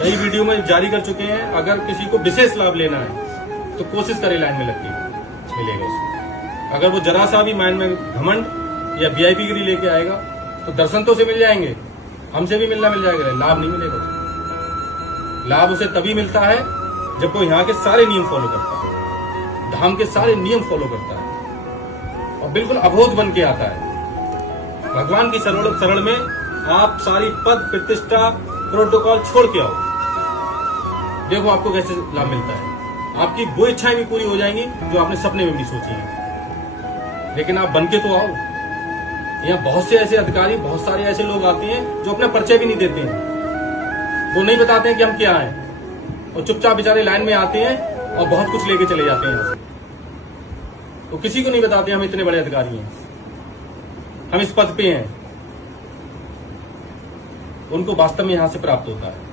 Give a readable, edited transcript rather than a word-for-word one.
कई वीडियो में जारी कर चुके हैं। अगर किसी को विशेष लाभ लेना है तो कोशिश करे लाइन में लग के मिलेगा उसको। अगर वो जरा सा भी माइंड में घमंड या वीआईपी गिरी लेके आएगा तो दर्शन तो उसे मिल जाएंगे, हमसे भी मिल जाएगा, लाभ नहीं मिलेगा उसे। लाभ उसे तभी मिलता है जब वो यहाँ के सारे नियम फॉलो करता है, धाम के सारे नियम फॉलो करता है और बिल्कुल अबोध बन के आता है। भगवान की शरण में आप सारी पद प्रतिष्ठा प्रोटोकॉल छोड़ के आओ, देखो आपको कैसे लाभ मिलता है। आपकी वो इच्छाएं भी पूरी हो जाएंगी जो आपने सपने में भी सोची है। लेकिन आप बन के तो आओ। यहाँ बहुत से ऐसे अधिकारी, बहुत सारे ऐसे लोग आते हैं जो अपना परिचय भी नहीं देते हैं, वो नहीं बताते हैं कि हम क्या हैं, और चुपचाप बेचारे लाइन में आते हैं और बहुत कुछ लेके चले जाते हैं यहाँ से। तो किसी को नहीं बताते हम इतने बड़े अधिकारी हैं, हम इस पद पे हैं। उनको वास्तव में यहां से प्राप्त होता है।